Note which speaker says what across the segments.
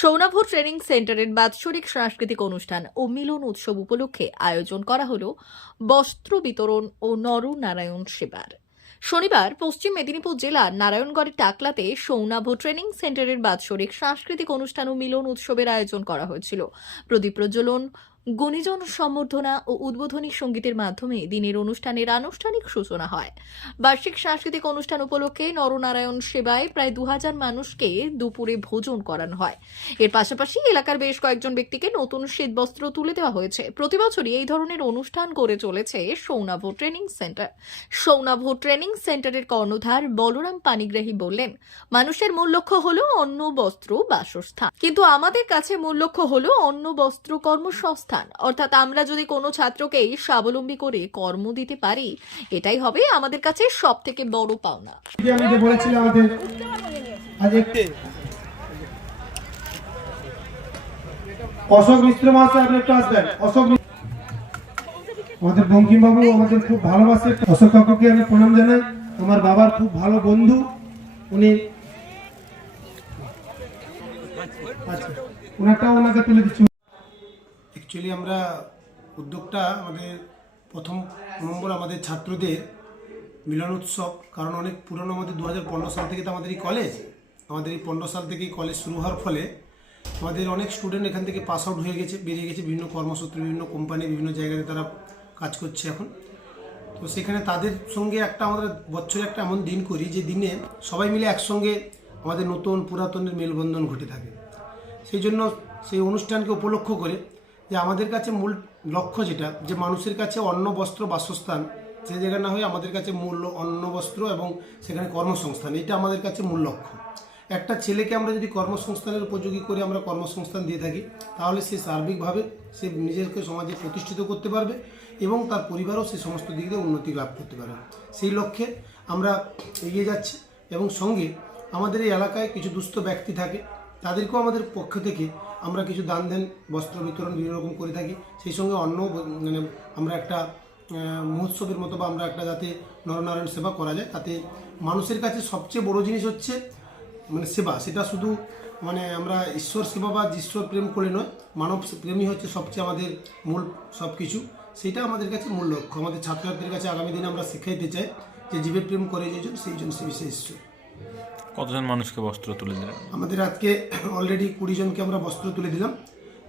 Speaker 1: সৌনাভু training সেন্টারের বাৎসরিক সাংস্কৃতিক অনুষ্ঠান ও মিলন উৎসব উপলক্ষে আয়োজন করা হল বস্ত্র বিতরণ ও নরনারায়ণ সেবার। শনিবার পশ্চিম মেদিনীপুর জেলার নারায়ণগড়ের টাকলাতে সৌনাভ ট্রেনিং সেন্টারের বাৎসরিক সাংস্কৃতিক অনুষ্ঠান ও মিলন উৎসবের আয়োজন করা হয়েছিল। প্রদীপ প্রজ্বলন গুণীজন সম্বর্ধনা ও উদ্বোধনী সঙ্গীতের মাধ্যমে দিনের অনুষ্ঠানের আনুষ্ঠানিক সূচনা হয়। বার্ষিক সাংস্কৃতিক অনুষ্ঠান উপলক্ষে নরনারায়ণ সেবায় প্রায় দু হাজার মানুষকে দুপুরে ভোজন করানো হয়। এর পাশাপাশি এলাকার বেশ কয়েকজন ব্যক্তিকে নতুন শীতবস্ত্র তুলে দেওয়া হয়েছে। প্রতি বছরই এই ধরনের অনুষ্ঠান করে চলেছে Sounav training centre. Sounav training সেন্টারের কর্ণধার বলরাম পানিগ্রাহী বললেন, মানুষের মূল লক্ষ্য হলো অন্ন, বস্ত্র, বাসস্থান। কিন্তু আমাদের কাছে মূল লক্ষ্য হলো অন্ন, বস্ত্র, কর্মসংস্থান। অর্থাৎ আমরা যদি কোনো ছাত্রকেই স্বাবলম্বী করে কর্ম দিতে পারি, এটাই হবে আমাদের কাছে সব থেকে বড় পাওনা।
Speaker 2: অশোক মিশ্র মহাশয় আপনি একটু আসবেন। অশোক আমাদের বঙ্কিম বাবু আমাদের খুব ভালোবাসে। অশোক কাকুকে আমি প্রণাম জানাই। আমার বাবার খুব ভালো বন্ধু। উনি আচ্ছা ওনাকে তুলে দিচ্ছি। অ্যাকচুয়ালি আমরা উদ্যোগটা আমাদের প্রথম নম্বর আমাদের ছাত্রদের মিলন উৎসব কারণ অনেক পুরনো আমাদের দু হাজার পনেরো সাল থেকে তো আমাদের এই কলেজ আমাদের এই পনেরো সাল থেকে কলেজ শুরু হওয়ার ফলে আমাদের অনেক স্টুডেন্ট এখান থেকে পাস আউট হয়ে গেছে, বেরিয়ে গেছে বিভিন্ন কর্মসূত্রে, বিভিন্ন কোম্পানি বিভিন্ন জায়গায় তারা কাজ করছে এখন। তো সেখানে তাদের সঙ্গে একটা আমাদের বছরে একটা এমন দিন করি, যে দিনে সবাই মিলে একসঙ্গে আমাদের নতুন পুরাতনের মেলবন্ধন ঘটে থাকে। সেই জন্য সেই অনুষ্ঠানকে উপলক্ষ করে যে আমাদের কাছে মূল লক্ষ্য যেটা, যে মানুষের কাছে অন্ন, বস্ত্র, বাসস্থান সে জায়গা না হয়ে আমাদের কাছে মূল অন্ন, বস্ত্র এবং সেখানে কর্মসংস্থান, এটা আমাদের কাছে মূল লক্ষ্য। একটা ছেলেকে আমরা যদি কর্মসংস্থানের উপযোগী করে আমরা কর্মসংস্থান দিয়ে থাকি, তাহলে সে সার্বিকভাবে সে নিজেকে সমাজে প্রতিষ্ঠিত করতে পারবে এবং তার পরিবারও সে সমস্ত দিক দিয়ে উন্নতি লাভ করতে পারবে। সেই লক্ষ্যে আমরা এগিয়ে যাচ্ছি এবং সঙ্গে আমাদের এই এলাকায় কিছু দুস্থ ব্যক্তি থাকে তাদেরকেও আমাদের পক্ষ থেকে আমরা কিছু দান দেন, বস্ত্র বিতরণ বিভিন্ন রকম করে থাকি। সেই সঙ্গে অন্য মানে আমরা একটা মহোৎসবের মতো বা আমরা একটা যাতে নরনারায়ণ সেবা করা যায়, তাতে মানুষের কাছে সবচেয়ে বড় জিনিস হচ্ছে মানে সেবা। সেটা শুধু মানে আমরা ঈশ্বর সেবা বা ঈশ্বর প্রেম করে নয়, মানব প্রেমই হচ্ছে সবচেয়ে আমাদের মূল সব কিছু সেটা আমাদের কাছে মূল লক্ষ্য। আমাদের ছাত্রছাত্রীর কাছে আগামী দিনে আমরা শিখাইতে চাই যে, জীবের প্রেম করে যেজন সেই জন্য সে বিশেষ ঈশ্বর।
Speaker 3: কতজন মানুষকে বস্ত্র তুলে দিলেন?
Speaker 2: আমাদের আজকে অলরেডি কুড়ি জনকে আমরা বস্ত্র তুলে দিলাম।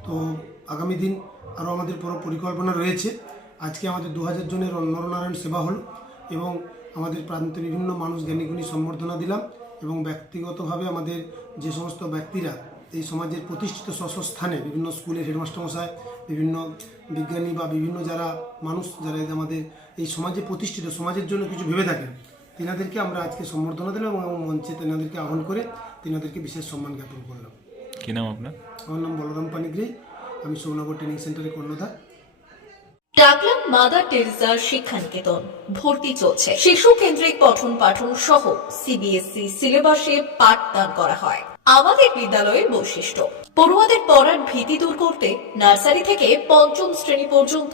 Speaker 2: তো আগামী দিন আরও আমাদের পুরো পরিকল্পনা রয়েছে। আজকে আমাদের দু হাজার জনের নরনারায়ণ সেবা হল এবং আমাদের প্রান্তে বিভিন্ন মানুষ জ্ঞানীগুণী সম্বর্ধনা দিলাম এবং ব্যক্তিগতভাবে আমাদের যে সমস্ত ব্যক্তিরা এই সমাজের প্রতিষ্ঠিত স্থানে বিভিন্ন স্কুলের হেডমাস্টার মশাই, বিভিন্ন বিজ্ঞানী বা বিভিন্ন যারা মানুষ, যারা আমাদের এই সমাজে প্রতিষ্ঠিত, সমাজের জন্য কিছু ভেবে থাকেন তেনাদেরকে আমরা আজকে সম্বর্ধনা দিলাম এবং মঞ্চে তেনাদেরকে আহ্বান করে তেনাদেরকে বিশেষ সম্মান জ্ঞাপন করলাম।
Speaker 3: কি নাম আপনার?
Speaker 2: আমার নাম বলরাম পানিগ্রী। আমি সৌনগর ট্রেনিং সেন্টারের কর্ণধার।
Speaker 1: ডাকলাম মাদার টেরেসা শিক্ষানিকেতন। ভর্তি চলছে। শিশু কেন্দ্রিক পঠন পাঠন সহ সিবিএসই সিলেবাসে পাঠদান করা হয়। আমাদের বিদ্যালয়ের বৈশিষ্ট্য। পড়ুয়াদের পড়ার ভীতি দূর করতে নার্সারি থেকে পঞ্চম শ্রেণি পর্যন্ত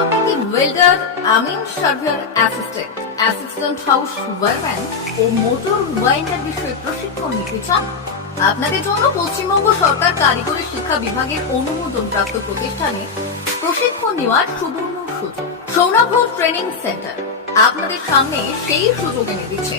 Speaker 4: আপনি ওয়েল্ডার আমিন surveyor assistant assistant house wireman ও মোটর ওয়াইন্ডার বিষয়ে প্রশিক্ষণ নিতে চান? আপনাদের জন্য পশ্চিমবঙ্গ সরকার কারিগরি শিক্ষা বিভাগের অনুমোদন প্রাপ্ত প্রতিষ্ঠানে প্রশিক্ষণ নেওয়ার সুবর্ণ সুযোগ। সৌনাভ ট্রেনিং সেন্টার আপনাদের সামনে সেই সুযোগ এনে দিচ্ছে